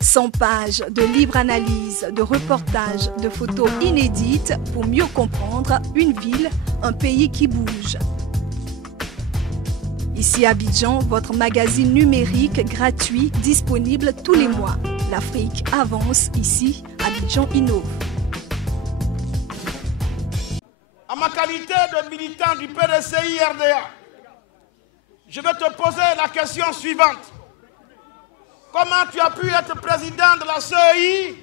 100 pages de livres analyses, de reportages, de photos inédites pour mieux comprendre une ville, un pays qui bouge. Ici Abidjan, votre magazine numérique gratuit disponible tous les mois. L'Afrique avance, ici Abidjan innove. En ma qualité de militant du PDCI RDA, je vais te poser la question suivante. Comment tu as pu être président de la CEI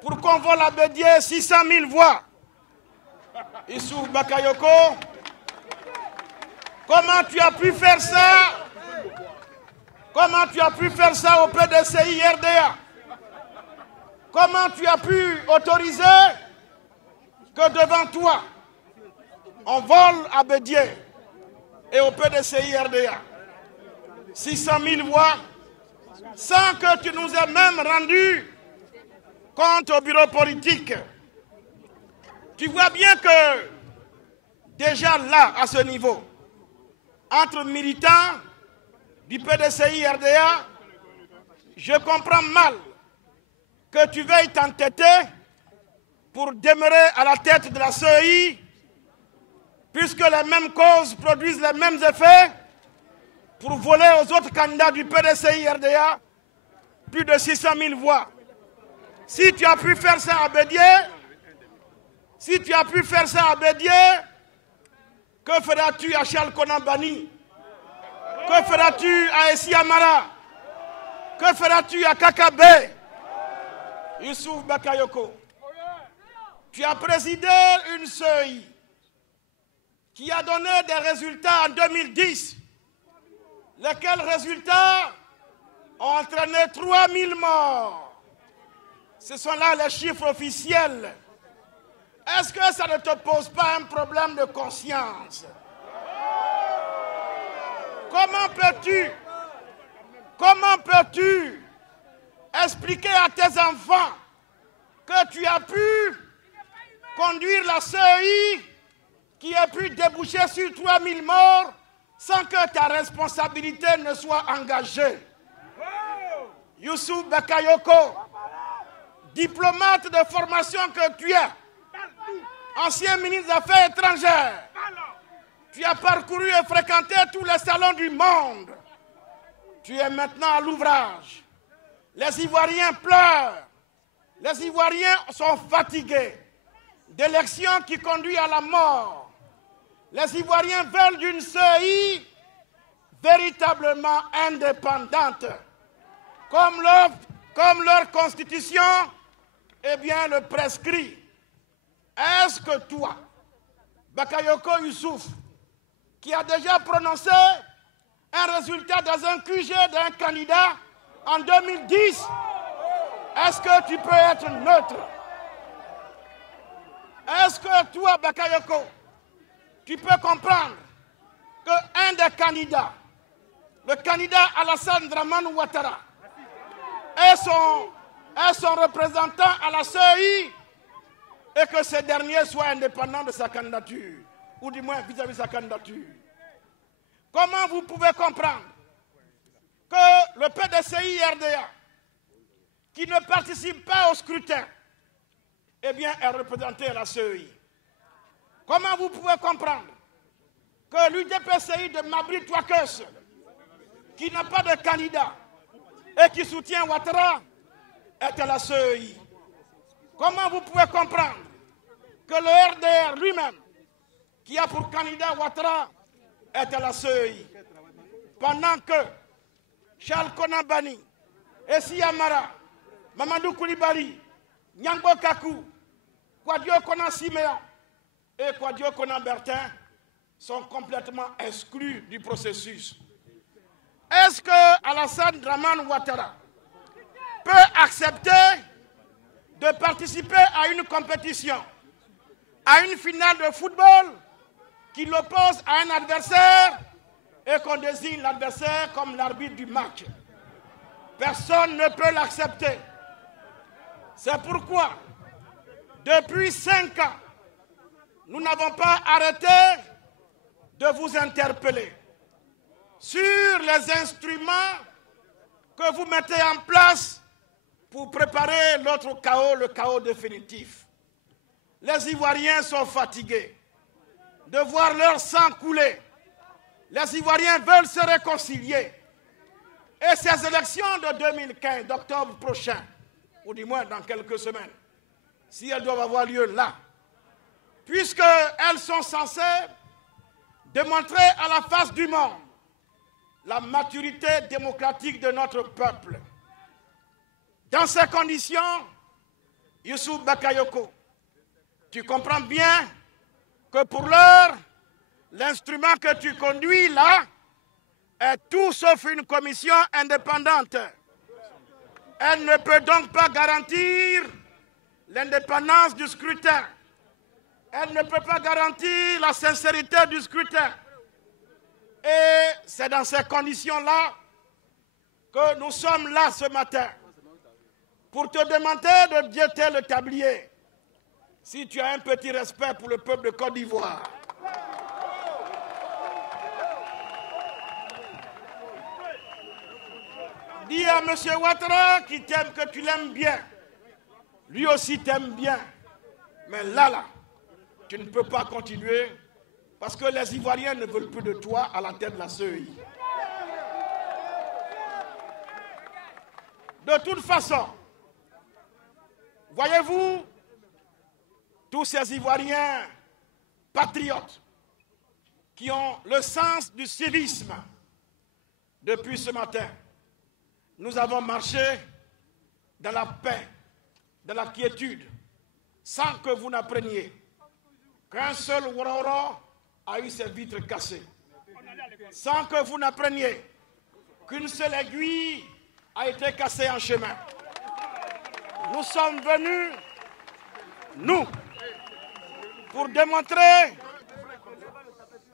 pour qu'on vole à Bédié 600 000 voix? Issouf Bakayoko, comment tu as pu faire ça? Comment tu as pu faire ça au PDCI RDA? Comment tu as pu autoriser que devant toi, on vole à Bédié et au PDCI RDA 600 000 voix sans que tu nous aies même rendu compte au bureau politique? Tu vois bien que déjà là, à ce niveau, entre militants du PDCI RDA, je comprends mal que tu veuilles t'entêter pour demeurer à la tête de la CEI, puisque les mêmes causes produisent les mêmes effets, pour voler aux autres candidats du PDCI RDA plus de 600 000 voix. Si tu as pu faire ça à Bédié, que feras-tu à Charles Konan Banny? Que feras-tu à Essi Amara? Que feras-tu à Kakabé? Issouf Bakayoko, tu as présidé une CEI qui a donné des résultats en 2010, lesquels résultats ont entraîné 3000 morts. Ce sont là les chiffres officiels. Est-ce que ça ne te pose pas un problème de conscience? Comment peux-tu expliquer à tes enfants que tu as pu conduire la CEI qui a pu déboucher sur 3000 morts sans que ta responsabilité ne soit engagée? Issouf Bakayoko, diplomate de formation que tu es, ancien ministre des Affaires étrangères, tu as parcouru et fréquenté tous les salons du monde. Tu es maintenant à l'ouvrage. Les Ivoiriens pleurent. Les Ivoiriens sont fatigués d'élections qui conduisent à la mort. Les Ivoiriens veulent d'une CEI véritablement indépendante, comme leur constitution le prescrit. Est-ce que toi, Bakayoko Issouf, qui a déjà prononcé un résultat dans un QG d'un candidat en 2010, est-ce que tu peux être neutre? Est-ce que toi, Bakayoko, tu peux comprendre qu'un des candidats, le candidat Alassane Dramane Ouattara, est son représentant à la CEI et que ce dernier soit indépendant de sa candidature, ou du moins vis-à-vis de sa candidature? Comment vous pouvez comprendre que le PDCI RDA, qui ne participe pas au scrutin, est représenté à la CEI? Comment vous pouvez comprendre que l'UDPCI de Mabri Touakes, qui n'a pas de candidat et qui soutient Ouattara, est à la CEI? Comment vous pouvez comprendre que le RDR lui-même, qui a pour candidat Ouattara, est à la CEI? Pendant que Charles Konan Banny, Essi Amara, Mamadou Koulibaly, Nyangbo Kakou, Kouadio Konan Siméon et Kouadio Konan Bertin sont complètement exclus du processus. Est-ce que Alassane Dramane Ouattara peut accepter de participer à une compétition, à une finale de football qui l'oppose à un adversaire et qu'on désigne l'adversaire comme l'arbitre du match? Personne ne peut l'accepter. C'est pourquoi, depuis 5 ans, nous n'avons pas arrêté de vous interpeller sur les instruments que vous mettez en place pour préparer l'autre chaos, le chaos définitif. Les Ivoiriens sont fatigués de voir leur sang couler. Les Ivoiriens veulent se réconcilier. Et ces élections de 2015, d'octobre prochain, ou du moins dans quelques semaines, si elles doivent avoir lieu là, puisqu'elles sont censées démontrer à la face du monde la maturité démocratique de notre peuple. Dans ces conditions, Youssouf Bakayoko, tu comprends bien que pour l'heure, l'instrument que tu conduis là est tout sauf une commission indépendante. Elle ne peut donc pas garantir l'indépendance du scrutin. Elle ne peut pas garantir la sincérité du scrutin. Et c'est dans ces conditions-là que nous sommes là ce matin pour te demander de jeter le tablier si tu as un petit respect pour le peuple de Côte d'Ivoire. Dis à M. Ouattara qui t'aime que tu l'aimes bien. Lui aussi t'aime bien. Mais là, tu ne peux pas continuer parce que les Ivoiriens ne veulent plus de toi à la tête de la CEI. De toute façon, voyez-vous, tous ces Ivoiriens patriotes qui ont le sens du civisme, depuis ce matin, nous avons marché dans la paix, dans la quiétude, sans que vous n'appreniez qu'un seul Wororo a eu ses vitres cassées, sans que vous n'appreniez qu'une seule aiguille a été cassée en chemin. Nous sommes venus, nous, pour démontrer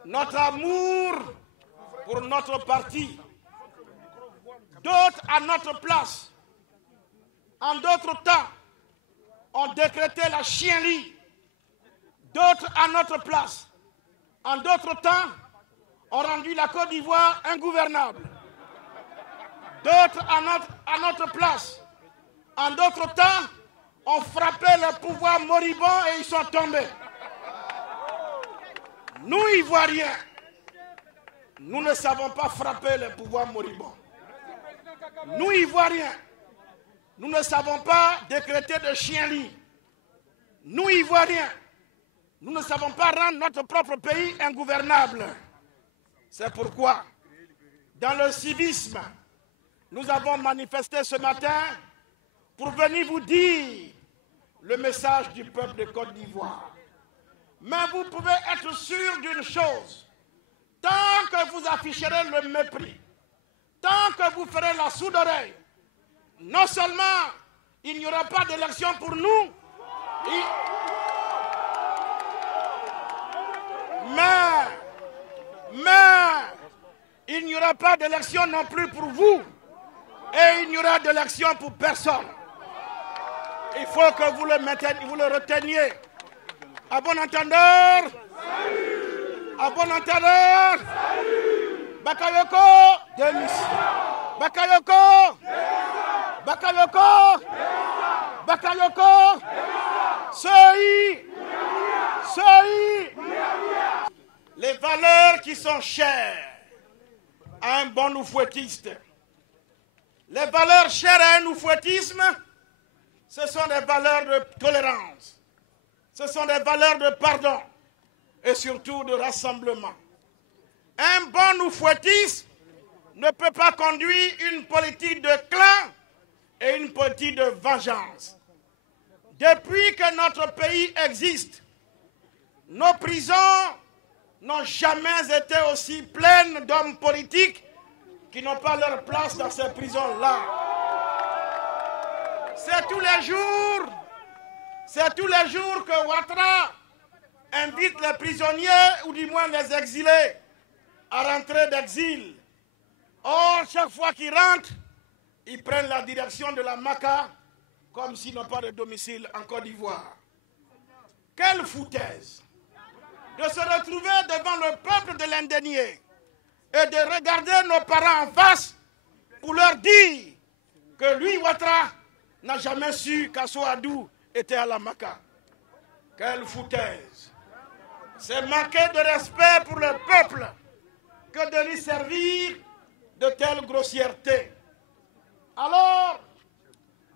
notre amour pour notre parti. D'autres, à notre place, en d'autres temps, ont décrété la chienlit. D'autres, à notre place, en d'autres temps, ont rendu la Côte d'Ivoire ingouvernable. D'autres, à notre place, en d'autres temps, ont frappé le pouvoir moribond et ils sont tombés. Nous, Ivoiriens, nous ne savons pas frapper le pouvoir moribond. Nous, Ivoiriens, nous ne savons pas décréter de chien-lit. Nous, Ivoiriens, nous ne savons pas rendre notre propre pays ingouvernable. C'est pourquoi, dans le civisme, nous avons manifesté ce matin pour venir vous dire le message du peuple de Côte d'Ivoire. Mais vous pouvez être sûr d'une chose, tant que vous afficherez le mépris, tant que vous ferez la sourde oreille, non seulement il n'y aura pas d'élection pour nous, mais il n'y aura pas d'élection non plus pour vous, et il n'y aura d'élection pour personne. Il faut que vous le reteniez. À bon entendeur, à bon entendeur, Bakayoko, démission. Bakayoko, Bakayoko, Bakayoko, CEI, CEI. Les valeurs qui sont chères à un bon oufouettiste, les valeurs chères à un oufouettisme, ce sont des valeurs de tolérance, ce sont des valeurs de pardon et surtout de rassemblement. Un bon oufouettiste ne peut pas conduire une politique de clan et une politique de vengeance. Depuis que notre pays existe, nos prisons n'ont jamais été aussi pleines d'hommes politiques qui n'ont pas leur place dans ces prisons-là. C'est tous les jours que Ouattara invite les prisonniers, ou du moins les exilés, à rentrer d'exil. Or, chaque fois qu'ils rentrent, ils prennent la direction de la Maca, comme s'ils n'ont pas de domicile en Côte d'Ivoire. Quelle foutaise de se retrouver devant le peuple de l'Indénié et de regarder nos parents en face pour leur dire que lui, Ouattara, n'a jamais su qu'Assoadou était à la Maca. Quelle foutaise! C'est manquer de respect pour le peuple que de lui servir de telle grossièreté. Alors,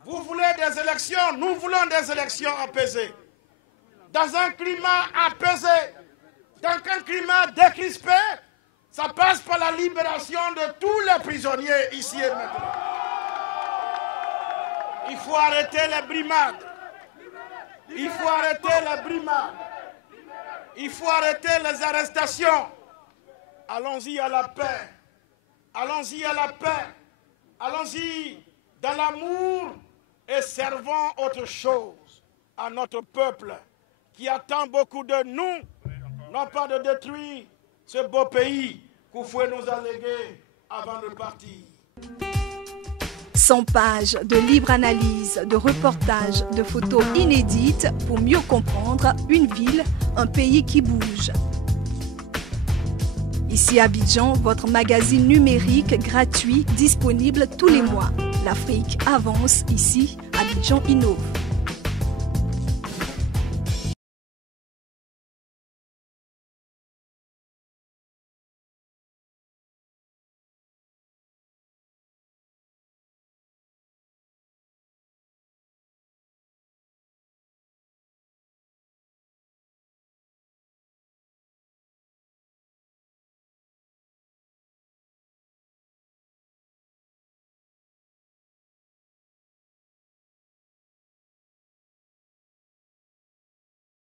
vous voulez des élections, nous voulons des élections apaisées. Dans un climat apaisé, dans un climat décrispé, ça passe par la libération de tous les prisonniers ici et maintenant. Il faut arrêter les brimades. Il faut arrêter les brimades. Il faut arrêter les arrestations. Allons-y à la paix. Allons-y à la paix. Allons-y dans l'amour et servons autre chose à notre peuple qui attend beaucoup de nous, non pas de détruire ce beau pays que vous pouvez nous alléguer avant de partir. 100 pages de libre analyse, de reportages, de photos inédites pour mieux comprendre une ville, un pays qui bouge. Ici à Abidjan, votre magazine numérique gratuit disponible tous les mois. L'Afrique avance ici, Abidjan innove.